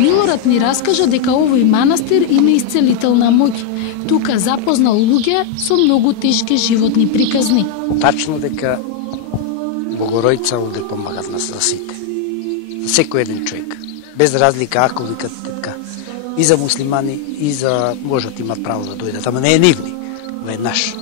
Милорад ни раскажа дека овој манастир има исцелителна моќ. Тука запознал луѓе со многу тешки животни приказни. Тачно дека Богородица овде помагат нас за сите. За секој еден човек. Без разлика ако викат така. И за муслимани, и за можат имат право да дојдат, ама не е нивни, веднаш.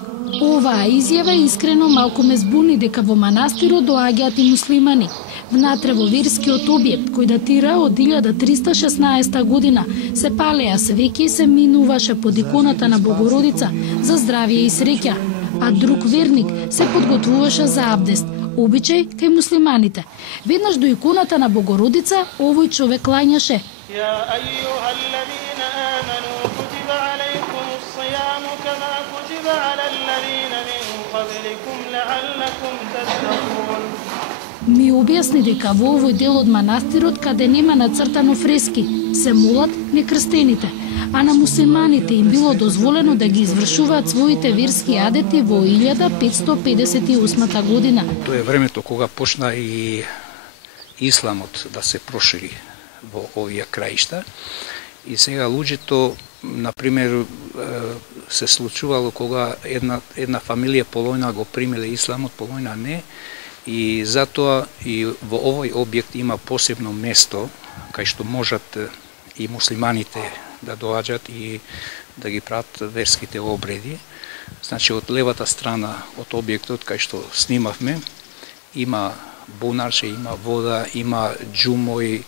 Оваа изјава искрено малку ме збуни дека во манастирот доаѓаат и муслимани. Внатре во верскиот објект, кој датира од 1316 година, се палеа свеќи и се минуваше под иконата на Богородица за здравје и среќа, а друг верник се подготвуваше за абдест, обичај кај муслиманите. Веднаш до иконата на Богородица овој човек клањаше. Ми објасни дека во овој дел од манастирот, каде нема нацртано фрески, се молат некрстените, а на мусулманите им било дозволено да ги извршуваат своите верски адети во 1558 година. Тоа е времето кога почна и исламот да се прошири во овие краишта. И сега луѓето, например, се случувало кога една фамилија полојна го примиле исламот, полојна не, и затоа и во овој објект има посебно место кај што можат и муслиманите да доаѓат и да ги прават верските обреди. Значи од левата страна од објектот кај што снимавме има бунарче, има вода, има џумои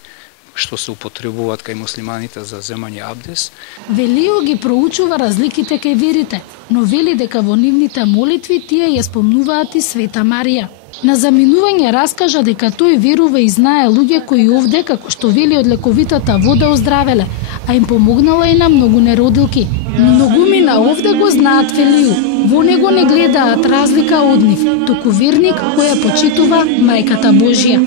што се употребуваат кај муслиманите за земање абдес. Велио ги проучува разликите кај верите, но вели дека во нивните молитви тие ја спомнуваат и Света Марија. На заминување раскажа дека тој верува и знае луѓе кои овде, како што вели, од лековитата вода оздравеле, а им помогнала и на многу неродилки. Многумина овде го знаат Велиу. Во него не гледаат разлика од нив, туку верник која почитува Мајката Божја.